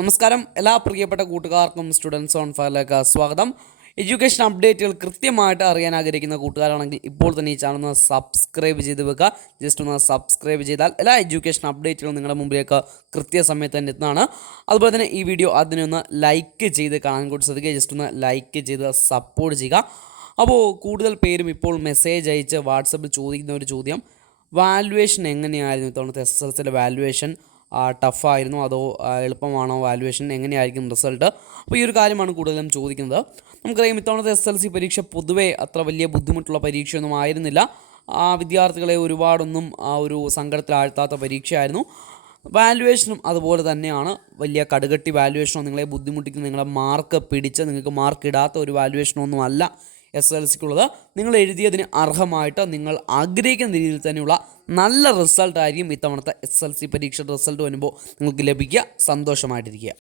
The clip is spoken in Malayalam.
നമസ്കാരം എല്ലാ പ്രിയപ്പെട്ട കൂട്ടുകാർക്കും സ്റ്റുഡൻസ് ഓൺ ഫയറിലേക്ക് സ്വാഗതം. എഡ്യൂക്കേഷൻ അപ്ഡേറ്റുകൾ കൃത്യമായിട്ട് അറിയാൻ ആഗ്രഹിക്കുന്ന കൂട്ടുകാരാണെങ്കിൽ ഇപ്പോൾ തന്നെ ഈ ചാനൽ ഒന്ന് സബ്സ്ക്രൈബ് ചെയ്ത് വെക്കുക. ജസ്റ്റ് ഒന്ന് സബ്സ്ക്രൈബ് ചെയ്താൽ എല്ലാ എഡ്യൂക്കേഷൻ അപ്ഡേറ്റുകളും നിങ്ങളുടെ മുമ്പിലേക്ക് കൃത്യസമയത്ത് തന്നെ എത്തുന്നതാണ്. അതുപോലെ തന്നെ ഈ വീഡിയോ അതിനൊന്ന് ലൈക്ക് ചെയ്ത് കാണാൻ കൂടി ശ്രദ്ധിക്കുക. ജസ്റ്റ് ഒന്ന് ലൈക്ക് ചെയ്ത് സപ്പോർട്ട് ചെയ്യുക. അപ്പോൾ കൂടുതൽ പേരും ഇപ്പോൾ മെസ്സേജ് അയച്ച് വാട്സപ്പിൽ ചോദിക്കുന്ന ഒരു ചോദ്യം, വാല്യുവേഷൻ എങ്ങനെയായിരുന്നു ഇത്തവണത്തെ SSLCയുടെ വാല്യുവേഷൻ? ടഫായിരുന്നു അതോ എളുപ്പമാണോ? വാല്യുവേഷൻ എങ്ങനെയായിരിക്കും റിസൾട്ട്? അപ്പോൾ ഈ ഒരു കാര്യമാണ് കൂടുതലും ചോദിക്കുന്നത്. നമുക്കറിയാം ഇത്തവണത്തെ SSLC പരീക്ഷ പൊതുവേ അത്ര വലിയ ബുദ്ധിമുട്ടുള്ള പരീക്ഷയൊന്നും ആയിരുന്നില്ല. വിദ്യാർത്ഥികളെ ഒരുപാടൊന്നും ഒരു സങ്കടത്തിലാഴ്ത്താത്ത പരീക്ഷയായിരുന്നു. വാല്യുവേഷനും അതുപോലെ തന്നെയാണ്. വലിയ കടുകട്ടി വാല്യുവേഷനോ നിങ്ങളെ ബുദ്ധിമുട്ടിക്കുന്ന, നിങ്ങളെ മാർക്ക് പിടിച്ച് നിങ്ങൾക്ക് മാർക്ക് ഇടാത്ത ഒരു വാല്യുവേഷനൊന്നും അല്ല SSLCക്കുള്ളത്. നിങ്ങൾ എഴുതിയതിന് അർഹമായിട്ട് നിങ്ങൾ ആഗ്രഹിക്കുന്ന രീതിയിൽ തന്നെയുള്ള നല്ല റിസൾട്ടായിരിക്കും ഇത്തവണത്തെ SSLC പരീക്ഷയുടെ റിസൾട്ട് വരുമ്പോൾ നിങ്ങൾക്ക് ലഭിക്കുക. സന്തോഷമായിട്ടിരിക്കുക.